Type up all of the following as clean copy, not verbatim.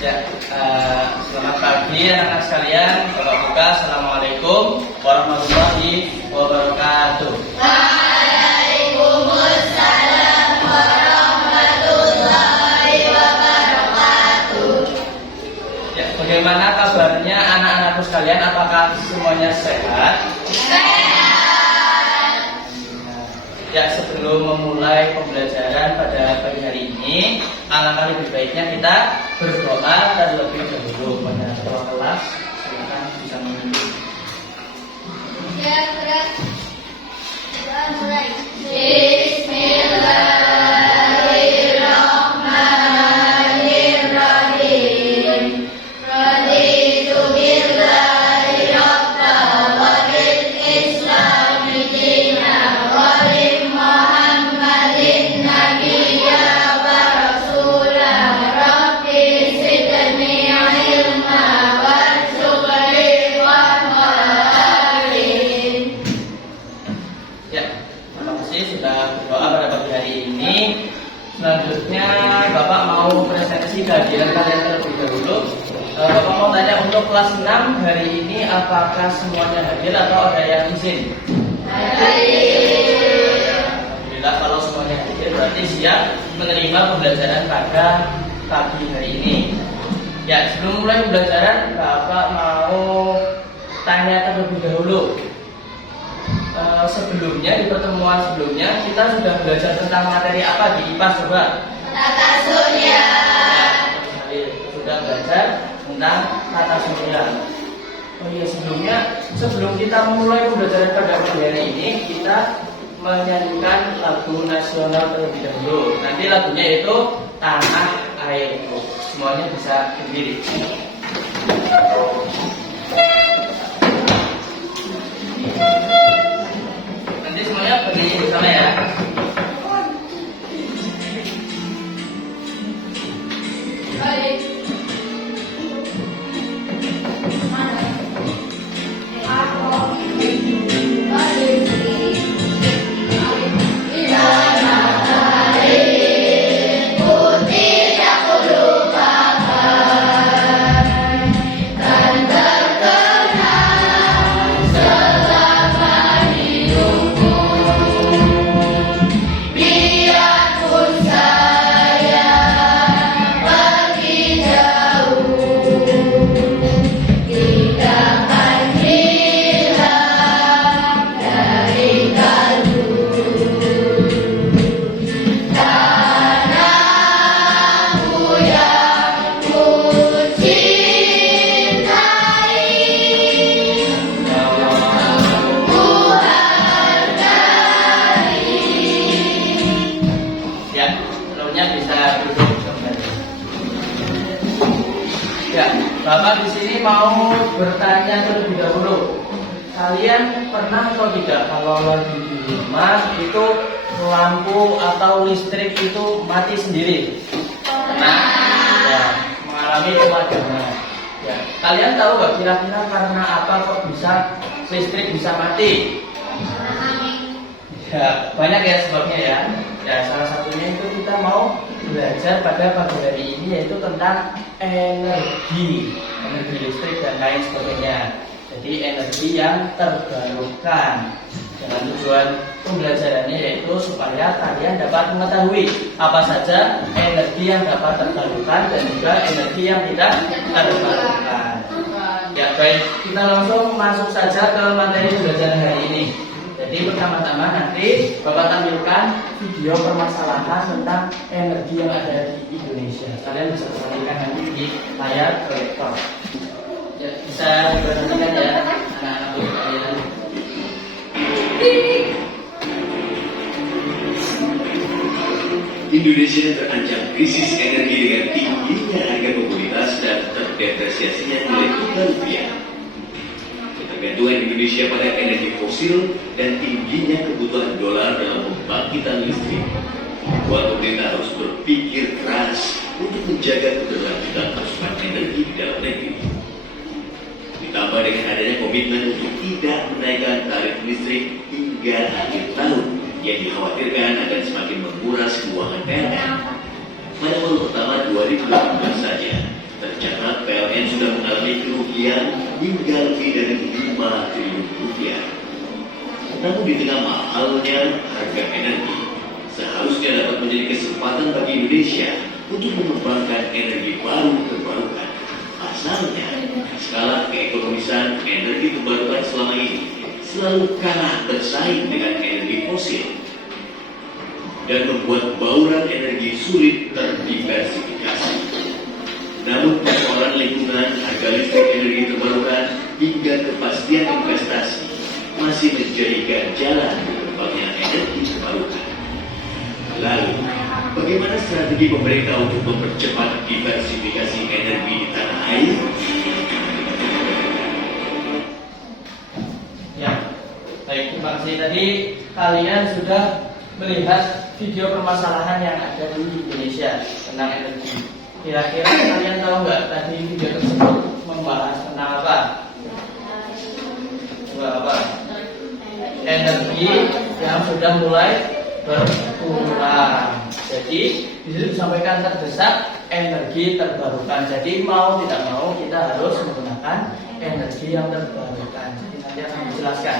Ya, selamat pagi anak-anak sekalian. Bapak Buka, Assalamualaikum warahmatullahi wabarakatuh. Waalaikumsalam warahmatullahi wabarakatuh. Ya, bagaimana kabarnya anak-anakku sekalian? Apakah semuanya sehat? Ya, sebelum memulai pembelajaran pada pagi hari ini, alangkah lebih baiknya kita berdoa terlebih dahulu. Pada ketua kelas, silakan bisa memimpin. Ya, berat. Mulai. Bismillahirrahmanirrahim. Raditu billahi rabban wa bil islami dinan wa bi Muhammadin nabiyya wa rasulah. Rabbi zidni ilma warzuqni fahman. Ya, terima kasih sudah berdoa pada pagi hari ini. Selanjutnya Bapak mau presentasi kehadiran kalian terlebih dahulu. Bapak mau tanya untuk kelas 6 hari ini apakah semuanya hadir atau ada yang izin? Alhamdulillah, kalau semuanya hadir berarti siap menerima pembelajaran pada pagi hari ini. Ya, sebelum mulai pembelajaran Bapak mau tanya terlebih dahulu. Sebelumnya di pertemuan sebelumnya kita sudah belajar tentang materi apa di IPA coba? Tata surya. Sudah belajar tentang tata surya. Oh iya, sebelum kita memulai pembelajaran pada pagi hari ini kita menyanyikan lagu nasional terlebih dahulu. Nanti lagunya itu Tanah Airku. Semuanya bisa berdiri. Nanti semuanya berdiri bersama ya. Bapak di sini mau bertanya terlebih dahulu. Kalian pernah atau tidak kalau lagi di rumah itu lampu atau listrik itu mati sendiri? Pernah? Ya, mengalami kematian. Ya, kalian tahu nggak kira-kira karena apa kok bisa listrik bisa mati? Ya, banyak ya sebabnya ya. Ya, salah satunya itu kita mau belajar pada pagi hari ini yaitu tentang energi listrik dan lain sebagainya. Jadi energi yang terbarukan. Dengan tujuan pembelajarannya yaitu supaya kalian dapat mengetahui apa saja energi yang dapat terbarukan dan juga energi yang tidak terbarukan. Ya baik, kita langsung masuk saja ke materi pembelajaran hari ini. Jadi pertama-tama nanti Bapak tampilkan video permasalahan tentang energi yang ada di Indonesia. Kalian bisa perhatikan nanti di layar proyektor. Ya, bisa diperhatikan ya anak-anak kalian. Indonesia terancam krisis energi dengan tingginya harga komoditas dan terdepresiasinya nilai tukar rupiah. Ketergantungan Indonesia pada energi fosil dan tingginya kebutuhan dolar dalam pembangkitan listrik membuat pemerintah harus berpikir keras untuk menjaga keberlanjutan asupan energi di dalam negeri. Ditambah dengan adanya komitmen untuk tidak menaikkan tarif listrik hingga akhir tahun yang dikhawatirkan akan semakin menguras keuangan PLN. Pada bulan pertama 2018 saja, sekian hingga lebih dari 5 triliun rupiah. Namun di tengah mahalnya harga energi, seharusnya dapat menjadi kesempatan bagi Indonesia untuk mengembangkan energi baru terbarukan. Pasalnya, skala keekonomisan energi terbarukan selama ini selalu kalah bersaing dengan energi fosil dan membuat bauran energi sulit terdiversifikasi. Namun persoalan lingkungan, harga listrik energi terbarukan hingga kepastian investasi masih menjadi ganjalan berkembangnya energi terbarukan. Lalu, bagaimana strategi pemerintah untuk mempercepat diversifikasi energi di tanah air? Ya, baik, terima kasih. Tadi kalian sudah melihat video permasalahan yang ada di Indonesia tentang energi. Kira-kira kalian tahu nggak tadi video tersebut membahas tentang apa? Apa? Energi yang sudah mulai berkurang. Jadi di situ disampaikan terdesak energi terbarukan. Jadi mau tidak mau kita harus menggunakan energi yang terbarukan. Jadi nanti akan dijelaskan.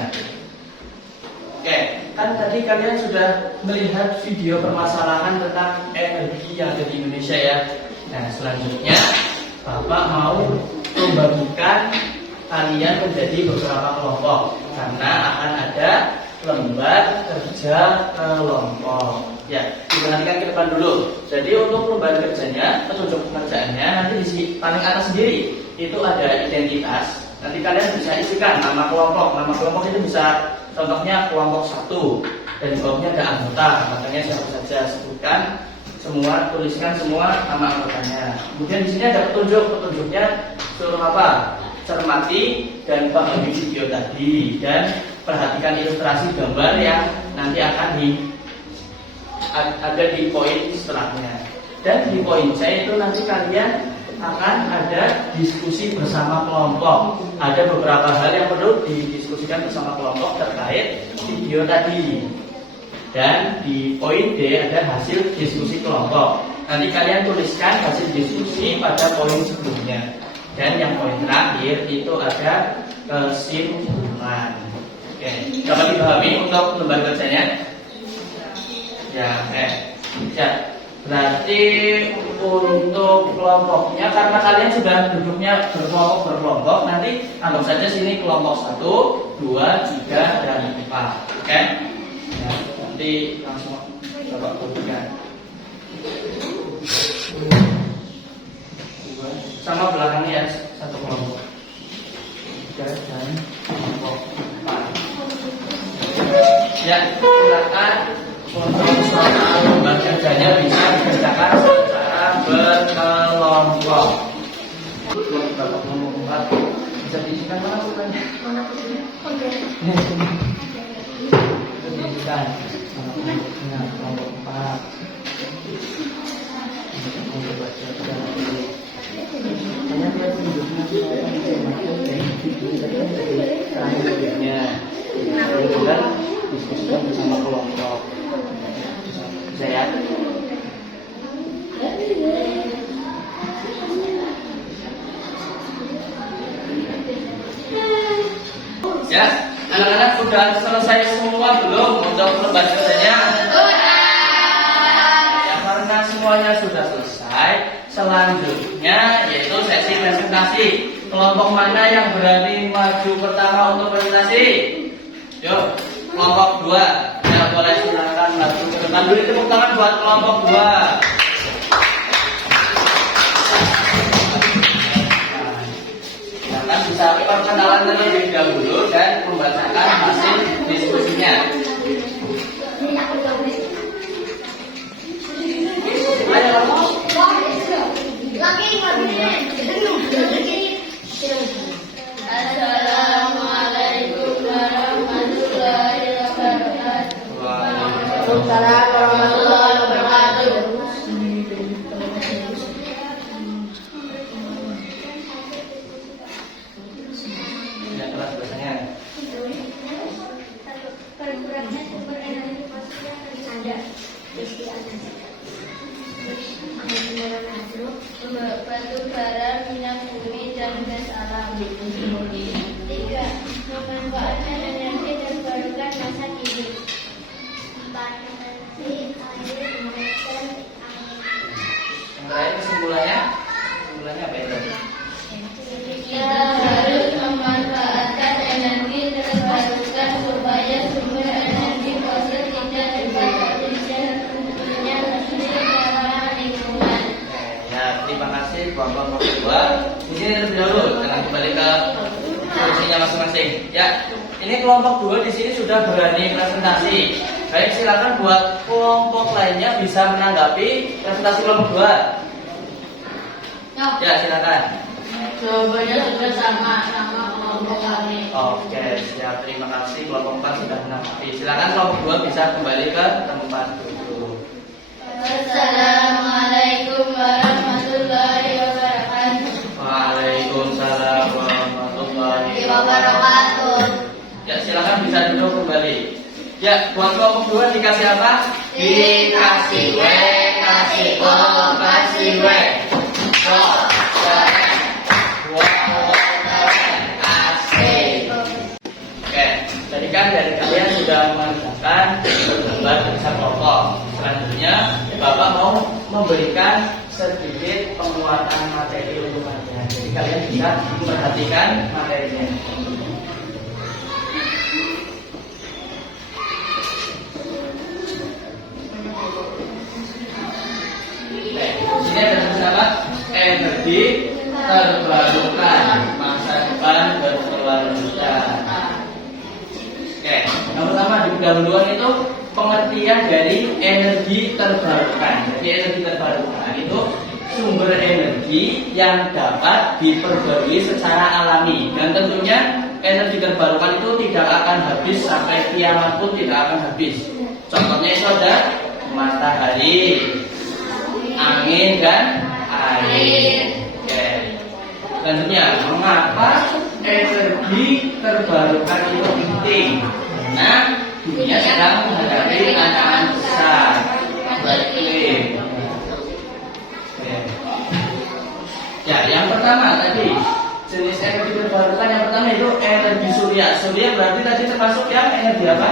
Oke, kan tadi kalian sudah melihat video permasalahan tentang energi yang ada di Indonesia ya. Nah, selanjutnya Bapak mau membagikan kalian menjadi beberapa kelompok karena akan ada lembar kerja kelompok. Ya, diperhatikan ke depan dulu. Jadi untuk lembar kerjanya, petunjuk pekerjaannya nanti di paling atas sendiri itu ada identitas. Nanti kalian bisa isikan nama kelompok. Nama kelompok itu bisa contohnya kelompok 1 dan di bawahnya ada anggota. Makanya siapa saja sebutkan semua, tuliskan semua nama anggotanya. Kemudian di sini ada petunjuk. Petunjuknya suruh apa? Cermati dan pahami video tadi dan perhatikan ilustrasi gambar yang nanti akan ada di poin setelahnya. Dan di poin C itu nanti kalian akan ada diskusi bersama kelompok. Ada beberapa hal yang perlu didiskusikan bersama kelompok terkait video tadi. Dan di poin D ada hasil diskusi kelompok. Nanti kalian tuliskan hasil diskusi pada poin sebelumnya. Dan yang poin terakhir itu ada kesimpulan. Oke, dapat dipahami untuk lembar kerjanya? Ya, ya. Berarti untuk kelompoknya karena kalian sudah duduknya berkelompok, nanti anggap saja sini kelompok 1, 2, 3 dan 4. Oke? Ya, nanti langsung Bapak berikan. Sama belakangnya ya, satu kelompok 3 dan kelompok 4. Ya, silakan untuk soal lembar kerjanya bisa dikerjakan secara berkelompok. Bapak ngomong 4 bisa diisikan mana bukannya? Mana bukannya? Oke. Diisikan kelompok 4. Untuk baca dulu. Hanya dia tunjuknya terakhirnya kemudian diskusikan bersama kelompok. Bisa ya? Ya, anak-anak sudah selesai semua belum untuk lembar kerjanya? Ya, karena semuanya sudah selesai, selanjutnya yaitu sesi presentasi. Kelompok mana yang berani maju pertama untuk presentasi? Yuk, kelompok 2. Ya, boleh silakan maju ke depan dulu. Tepuk tangan buat kelompok 2. Silakan bisa perkenalan terlebih dahulu dan membacakan hasil diskusinya. Assalamualaikum warahmatullahi wabarakatuh. Waalaikumsalam warahmatullahi wabarakatuh. Ya, kelas biasanya. Berkurangnya sumber energi fosil yang ada di batu bara, minyak bumi, dan gas alam. Tiga, memanfaatkan energi terbarukan masa kini. Empat, energi air dan angin. Yang terakhir kesimpulannya apa itu? Kita harus memanfaatkan energi terbarukan supaya sumber energi fosil tidak berpotensi tentunya mesti ramah lingkungan. Ya, terima kasih kelompok nomor 2. Di sini terlebih dahulu, jangan kembali ke solusinya masing-masing. Ya, ini kelompok 2 di sini sudah berani presentasi. Baik, silakan buat kelompok lainnya bisa menanggapi presentasi kelompok 2. Ya, silakan. Jawabannya sudah sama kelompok kami. Oke, siap. Terima kasih kelompok 4 sudah menanggapi. Silakan kelompok 2 bisa kembali ke tempat duduk. Assalamualaikum warahmatullahi wabarakatuh. Waalaikumsalam warahmatullahi Wabarakatuh. Ya, silakan bisa duduk kembali. Ya, buat kelompok 2 dikasih apa? Dikasih W, kasih O, kasih W. Oke, tadi kan dari kalian sudah mengerjakan gambar tulisan kelompok. Selanjutnya, Bapak mau memberikan sedikit penguatan materi untuk kalian. Jadi kalian bisa memperhatikan materinya. Di sini ada tulisan apa? Energi terbarukan, masa depan berkelanjutan. Oke, yang pertama di pendahuluan itu pengertian dari energi terbarukan. Jadi energi terbarukan itu sumber energi yang dapat diperbarui secara alami, dan tentunya energi terbarukan itu tidak akan habis sampai kiamat pun tidak akan habis. Contohnya itu ada matahari, angin, dan air. Oke. Selanjutnya, mengapa energi terbarukan itu penting? Karena dunia sedang menghadapi tantangan besar. Baik. Ya, yang pertama tadi jenis energi terbarukan yang pertama itu energi surya. Surya berarti tadi termasuk yang energi apa?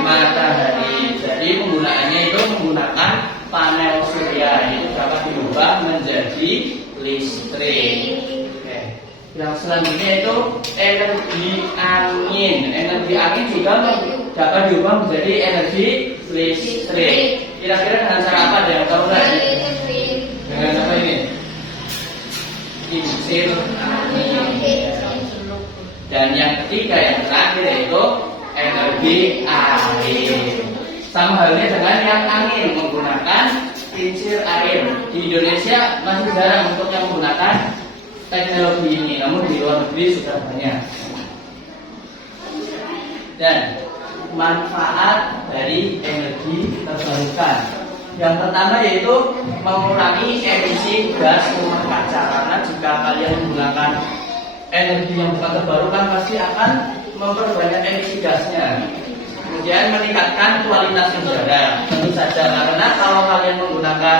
Matahari. Jadi penggunaannya itu menggunakan panel surya, itu dapat diubah menjadi listrik. Oke. Yang selanjutnya itu energi angin. Energi angin juga dapat diubah menjadi energi listrik. Kira-kira dengan cara apa? Ada yang tahu nggak? Dengan apa ini? Kincir angin. Dan yang ketiga yang terakhir yaitu energi air. Sama halnya dengan yang angin, menggunakan kincir air. Di Indonesia masih jarang untuk yang menggunakan teknologi ini, namun di luar negeri sudah banyak. Dan manfaat dari energi terbarukan. Yang pertama yaitu mengurangi emisi gas rumah kaca. Karena jika kalian menggunakan energi yang bukan terbarukan pasti akan memperbanyak emisi gasnya. Kemudian meningkatkan kualitas udara. Tentu saja karena kalau kalian menggunakan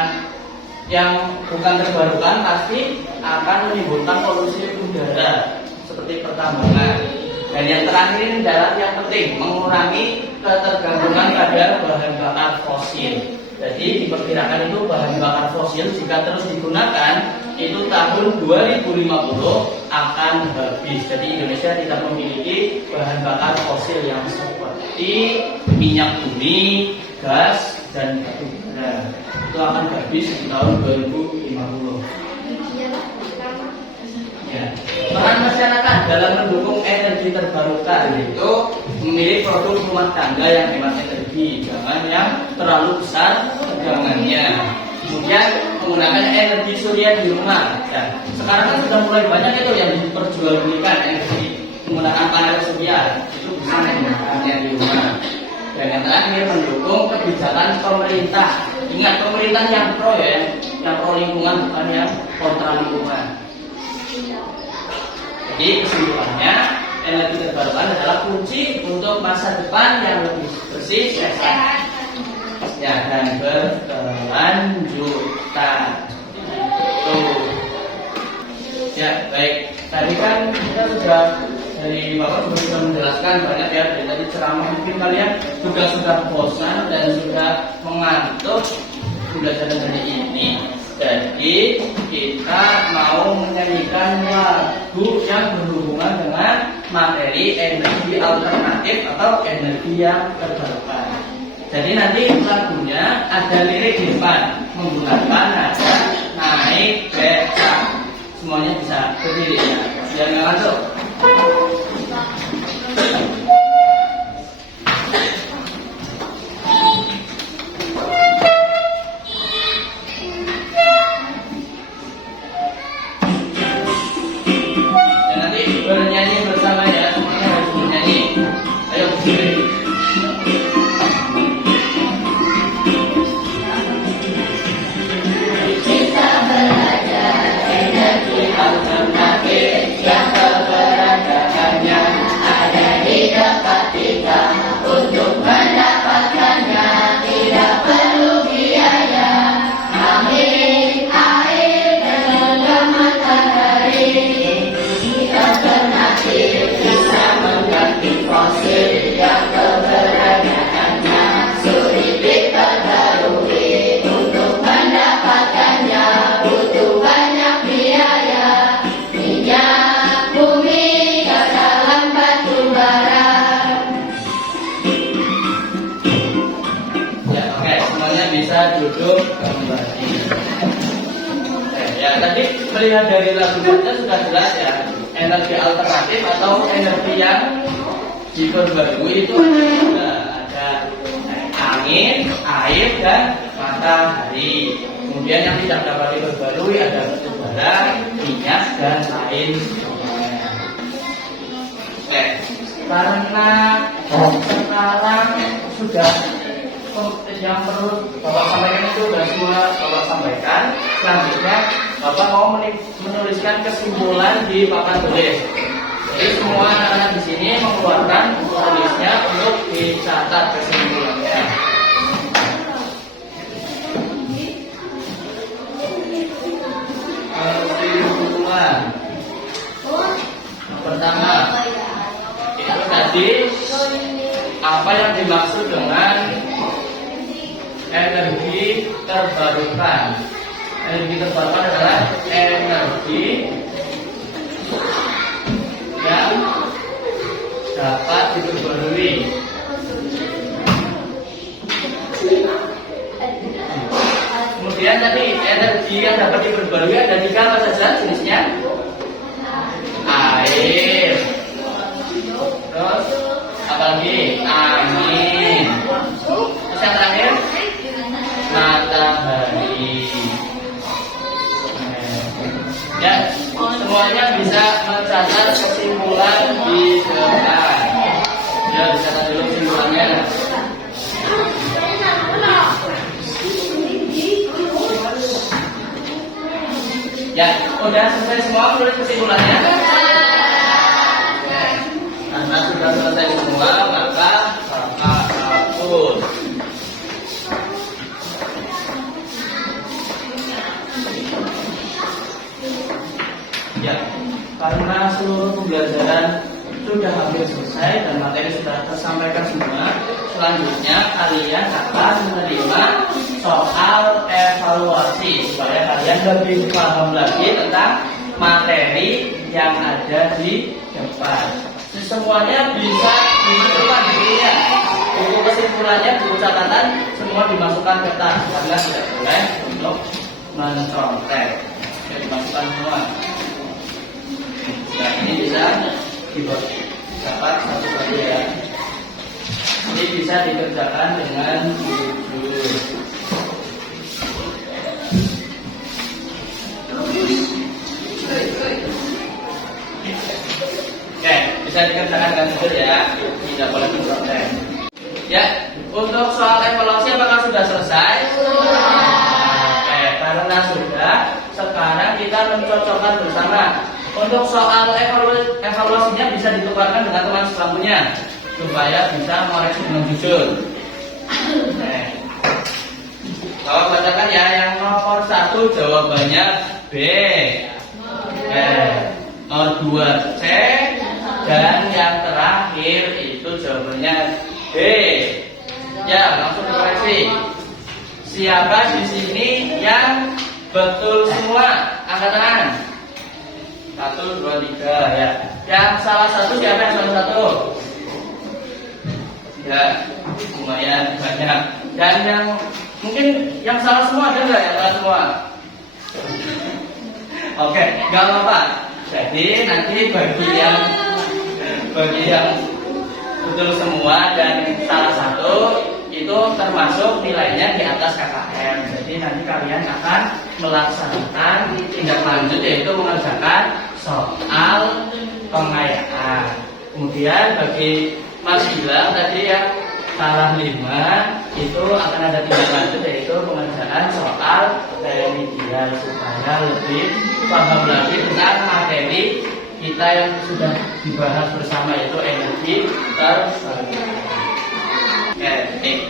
yang bukan terbarukan pasti akan menimbulkan polusi udara seperti pertambangan. Dan yang terakhir ini adalah yang penting, mengurangi ketergantungan pada bahan bakar fosil. Jadi diperkirakan itu bahan bakar fosil jika terus digunakan itu tahun 2050 akan habis. Jadi Indonesia tidak memiliki bahan bakar fosil yang seperti minyak bumi, gas, dan batu bara. Itu akan habis di tahun 2050. Ya. Peran masyarakat dalam mendukung energi terbarukan yaitu memilih produk rumah tangga yang hemat energi, jangan yang terlalu besar tegangannya. Kemudian menggunakan energi surya di rumah. Dan sekarang kan sudah mulai banyak itu yang diperjualbelikan energi menggunakan panel surya, itu bisa menggunakannya di rumah. Dan yang terakhir mendukung kebijakan pemerintah. Ingat, pemerintah yang pro ya, yang pro lingkungan bukan yang kontra lingkungan. Jadi kesimpulannya, energi terbarukan adalah kunci untuk masa depan yang lebih bersih, sehat, ya, dan berkelanjutan. Tuh. Ya, baik. Tadi kan kita sudah dari Bapak sudah menjelaskan banyak ya, dari tadi ceramah mungkin kalian sudah bosan dan sudah mengantuk belajar dari ini. Jadi kita mau menyanyikan lagu yang berhubungan dengan materi energi alternatif atau energi yang terbarukan. Jadi nanti lagunya ada lirik di depan menggunakan nada naik, becak. Semuanya bisa berdiri ya. Jangan masuk. Bernyanyi bersama ya, semuanya harus bernyanyi. Ayo berdiri. Kita belajar energi alternatif yang keberadaannya ada di dekat kita. Untuk mendapatkannya tidak perlu biaya. Angin, air, dan matahari. Alternatif bisa mengganti fosil yang keberadaannya sulit diperbarui. Untuk mendapatkannya butuh banyak biaya. Minyak bumi, gas alam, batu bara. Ya, oke, semuanya bisa duduk kembali. Ya, tadi melihat dari lagu saja sudah jelas ya. Energi alternatif atau energi yang diperbarui itu ada angin, air, dan matahari. Kemudian yang tidak dapat diperbarui ada batu bara, minyak, dan lain sebagainya. Oke, karena sekarang sudah yang perlu Bapak sampaikan itu sudah semua Bapak sampaikan. Selanjutnya Bapak mau menuliskan kesimpulan di papan tulis. Jadi semua anak-anak di sini mengeluarkan buku tulisnya untuk dicatat kesimpulannya. Kesimpulan pertama itu tadi apa yang dimaksud dengan energi terbarukan. Energi terbarukan adalah energi yang dapat diperbarui. Kemudian tadi energi yang dapat diperbarui ada 3 apa saja jenisnya? Air. Terus apa lagi? Angin. Terus yang terakhir? Matahari. Ya, semuanya bisa mencatat kesimpulan di depan. Ya, dicatat dulu kesimpulannya. Ya, udah selesai semua tulis kesimpulannya. Karena sudah selesai semua, maka Bapak hapus. Ya, karena seluruh pembelajaran sudah hampir selesai dan materi sudah tersampaikan semua, selanjutnya kalian akan menerima soal evaluasi supaya kalian lebih paham lagi tentang materi yang ada di depan. Semuanya bisa dimasukkan bukunya, buku kesimpulannya, buku catatan semua dimasukkan ke tas karena tidak boleh untuk mencontek. Dimasukkan semua. Nah, ini bisa dapat satu-satu ya. Ini bisa dikerjakan dengan jujur. Oke, bisa dikerjakan dengan jujur ya. Tidak boleh mencontek. Ya, untuk soal evaluasi apakah sudah selesai? Oke, karena sudah, sekarang kita mencocokkan bersama. Untuk soal evaluasinya bisa ditukarkan dengan teman sebangkunya supaya bisa mengoreksi dengan jujur. Bapak bacakan ya, yang nomor 1 jawabannya B. 2 C, dan yang terakhir itu jawabannya D. Ya, langsung dikoreksi. Siapa di sini yang betul semua? Angkat tangan. 1, 2, 3 ya. Yang salah satu siapa yang salah satu? Ya, lumayan banyak. Dan yang mungkin yang salah semua ada nggak yang salah semua? Oke, nggak apa-apa. Jadi nanti bagi yang betul semua dan salah satu itu termasuk nilainya di atas KKM. Jadi nanti kalian akan melaksanakan tindak lanjut yaitu mengerjakan soal pengayaan. Kemudian bagi Mas Gilang tadi yang salah 5 itu akan ada tindak lanjut yaitu pengerjaan soal remedial supaya lebih paham lagi tentang materi kita yang sudah dibahas bersama yaitu energi terbarukan. Oke,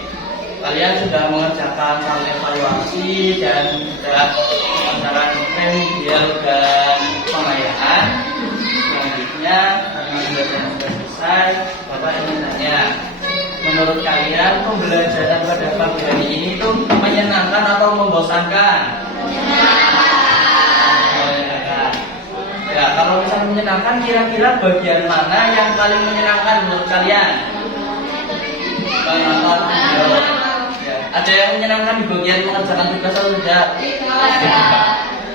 kalian sudah mengerjakan soal evaluasi dan sudah mengerjakan remedial dan pengayaan. Selanjutnya karena sudah selesai, Bapak ingin tanya, menurut kalian pembelajaran pada pagi hari ini itu menyenangkan atau membosankan? Menyenangkan. Ya, kalau misalnya menyenangkan, kira-kira bagian mana yang paling menyenangkan menurut kalian? Menonton video. Ya. Ada yang menyenangkan di bagian mengerjakan tugas atau tidak?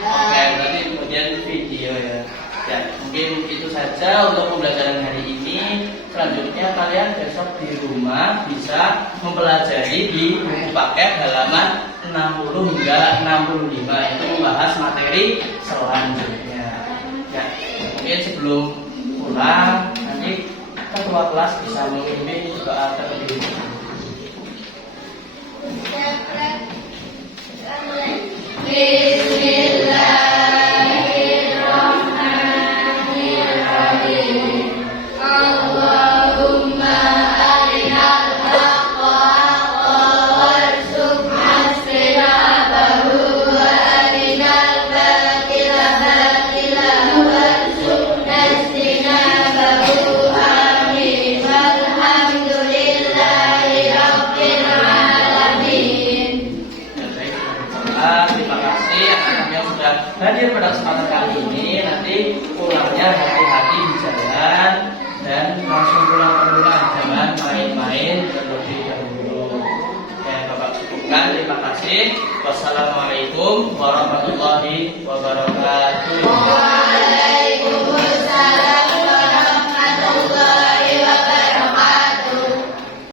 Oke, berarti bagian video ya. Ya, mungkin itu saja untuk pembelajaran hari ini. Selanjutnya kalian besok di rumah bisa mempelajari di buku paket halaman 60 hingga 65 itu membahas materi selanjutnya. Ya, mungkin sebelum pulang nanti ketua kelas bisa memimpin doa terlebih dahulu. Hadir pada kesempatan kali ini, nanti pulangnya hati-hati di jalan dan langsung pulang ke rumah, jangan main-main terlebih dahulu. Ya, Bapak cukupkan. Terima kasih. Wassalamualaikum warahmatullahi wabarakatuh.